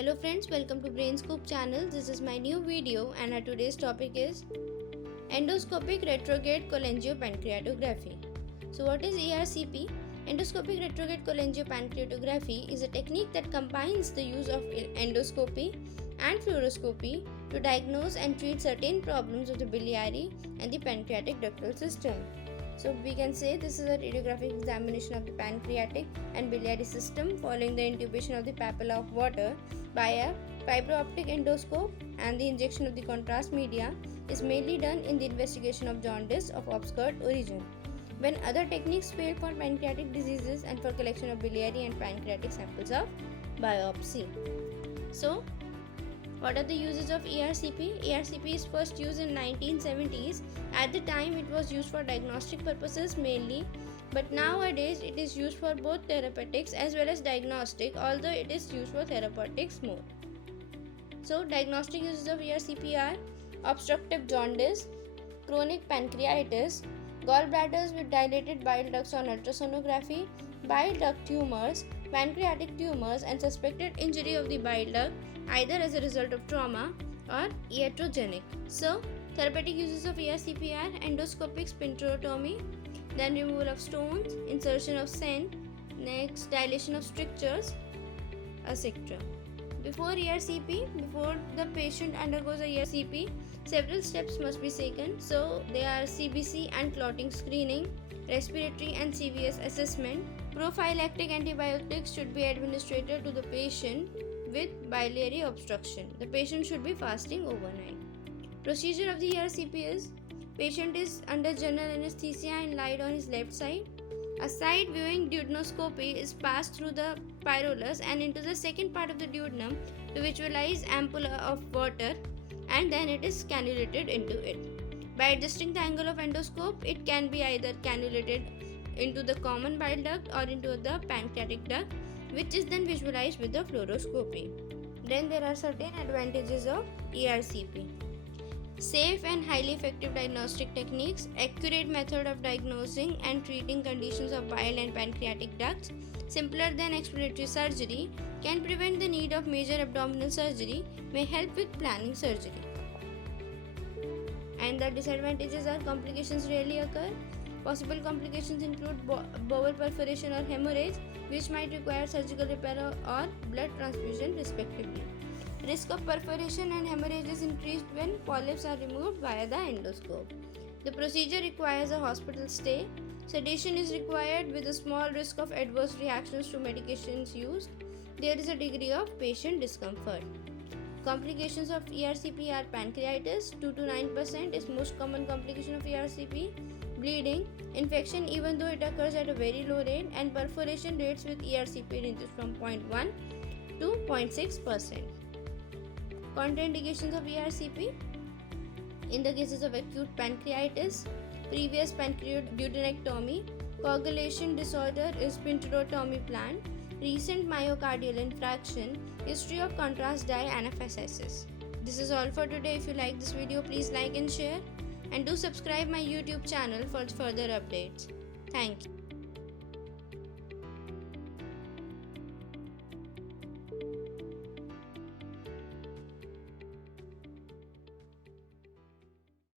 Hello friends, welcome to BrainScoop channel. This is my new video and our today's topic is endoscopic retrograde cholangiopancreatography. So what is ERCP? Endoscopic retrograde cholangiopancreatography is a technique that combines the use of endoscopy and fluoroscopy to diagnose and treat certain problems of the biliary and the pancreatic ductal system. So we can say this is a radiographic examination of the pancreatic and biliary system following the intubation of the papilla of water by a fiber-optic endoscope, and the injection of the contrast media is mainly done in the investigation of jaundice of obscure origin, when other techniques fail for pancreatic diseases and for collection of biliary and pancreatic samples of biopsy. So what are the uses of ERCP? ERCP is first used in 1970s. At the time it was used for diagnostic purposes mainly, but nowadays it is used for both therapeutics as well as diagnostic, although it is used for therapeutics more. So diagnostic uses of ERCP are obstructive jaundice, chronic pancreatitis, gallbladders with dilated bile ducts on ultrasonography, bile duct tumors, pancreatic tumors and suspected injury of the bile duct either as a result of trauma or iatrogenic. So therapeutic uses of ERCP are endoscopic sphincterotomy, then removal of stones, insertion of stent, next dilation of strictures, etc. Before the patient undergoes a ERCP, several steps must be taken. So they are CBC and clotting screening, respiratory and CVS assessment. Prophylactic antibiotics should be administered to the patient with biliary obstruction. The patient should be fasting overnight. Procedure of the ERCP is: patient is under general anesthesia and lied on his left side. A side viewing duodenoscopy is passed through the pyrolus and into the second part of the duodenum, to which lies ampulla of water, and then it is cannulated into it. By adjusting the angle of endoscope, it can be either cannulated into the common bile duct or into the pancreatic duct, which is then visualized with the fluoroscopy. Then there are certain advantages of ERCP. Safe and highly effective diagnostic techniques, accurate method of diagnosing and treating conditions of bile and pancreatic ducts, simpler than exploratory surgery, can prevent the need of major abdominal surgery, may help with planning surgery. And the disadvantages are: complications rarely occur. Possible complications include bowel perforation or hemorrhage, which might require surgical repair or blood transfusion respectively. Risk of perforation and hemorrhage is increased when polyps are removed via the endoscope. The procedure requires a hospital stay. Sedation is required with a small risk of adverse reactions to medications used. There is a degree of patient discomfort. Complications of ERCP are pancreatitis, 2 to 9% is most common complication of ERCP. Bleeding, infection even though it occurs at a very low rate, and perforation rates with ERCP ranges from 0.1 to 0.6%. Contraindications of ERCP: in the cases of acute pancreatitis, previous pancreaduodenectomy, coagulation disorder is sphincterotomy planned, recent myocardial infarction, history of contrast dye anaphylaxis. This is all for today. If you like this video, please like and share, and do subscribe my YouTube channel for further updates. Thank you.